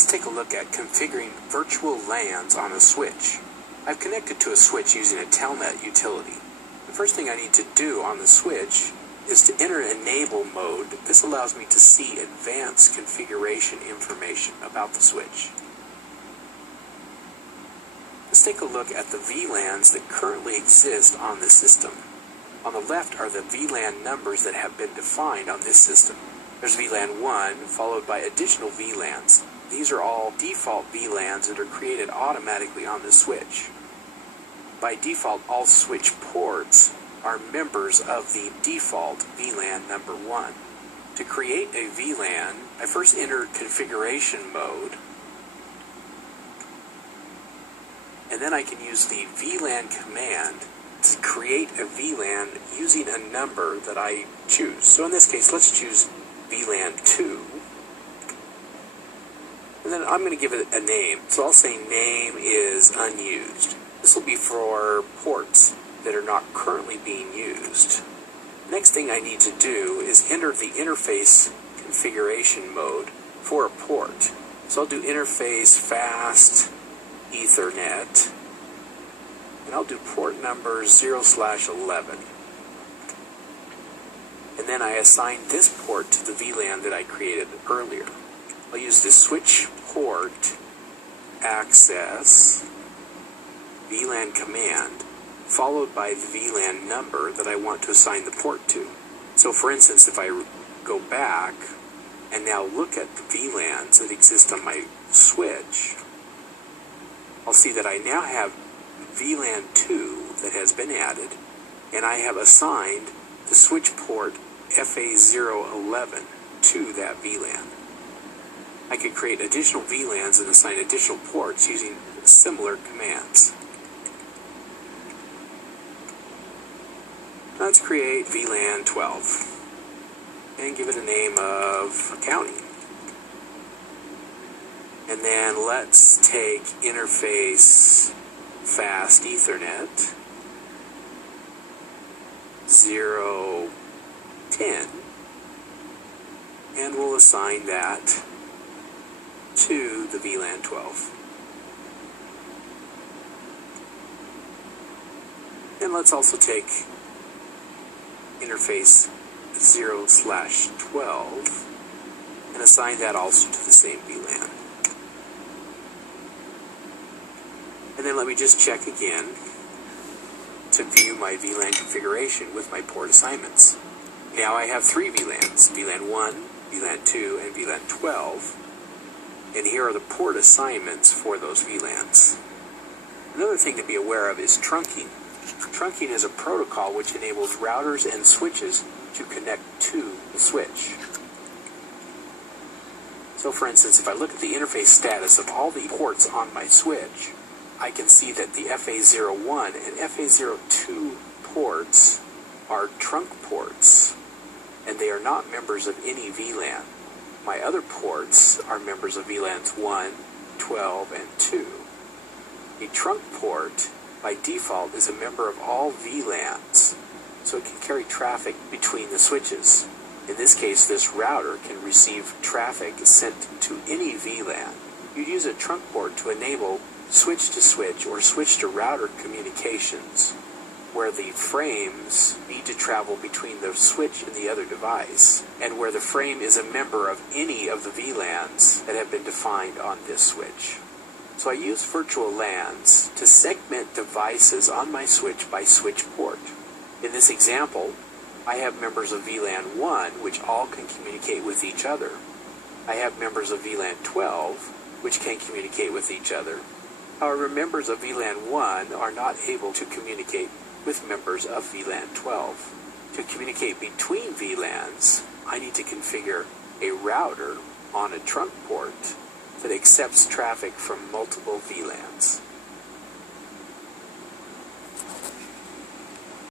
let's take a look at configuring virtual LANs on a switch. I've connected to a switch using a telnet utility. The first thing I need to do on the switch is to enter enable mode. This allows me to see advanced configuration information about the switch. Let's take a look at the VLANs that currently exist on the system. On the left are the VLAN numbers that have been defined on this system. There's VLAN 1, followed by additional VLANs. These are all default VLANs that are created automatically on the switch. By default, all switch ports are members of the default VLAN number 1. To create a VLAN, I first enter configuration mode, and then I can use the VLAN command to create a VLAN using a number that I choose. So in this case, let's choose VLAN 2. And then I'm going to give it a name. So I'll say name is unused. This will be for ports that are not currently being used. Next thing I need to do is enter the interface configuration mode for a port. So I'll do interface fast Ethernet, and I'll do port number 0/11. And then I assign this port to the VLAN that I created earlier. I'll use the switch port access VLAN command followed by the VLAN number that I want to assign the port to. So for instance, if I go back and now look at the VLANs that exist on my switch, I'll see that I now have VLAN 2 that has been added, and I have assigned the switch port FA011 to that VLAN. I could create additional VLANs and assign additional ports using similar commands. Let's create VLAN 12 and give it a name of accounting. And then let's take interface fast Ethernet 010, and we'll assign that to the VLAN 12. And let's also take interface 0/12 and assign that also to the same VLAN. And then let me just check again to view my VLAN configuration with my port assignments. Now I have 3 VLANs, VLAN 1, VLAN 2, and VLAN 12. And here are the port assignments for those VLANs. Another thing to be aware of is trunking. Trunking is a protocol which enables routers and switches to connect to the switch. So for instance, if I look at the interface status of all the ports on my switch, I can see that the FA01 and FA02 ports are trunk ports, and they are not members of any VLAN. My other ports are members of VLANs 1, 12, and 2. A trunk port, by default, is a member of all VLANs, so it can carry traffic between the switches. In this case, this router can receive traffic sent to any VLAN. You use a trunk port to enable switch-to-switch or switch-to-router communications, where the frames need to travel between the switch and the other device, and where the frame is a member of any of the VLANs that have been defined on this switch. So I use virtual LANs to segment devices on my switch by switch port. In this example, I have members of VLAN 1 which all can communicate with each other. I have members of VLAN 12 which can communicate with each other. However, members of VLAN 1 are not able to communicate with members of VLAN 12. To communicate between VLANs, I need to configure a router on a trunk port that accepts traffic from multiple VLANs.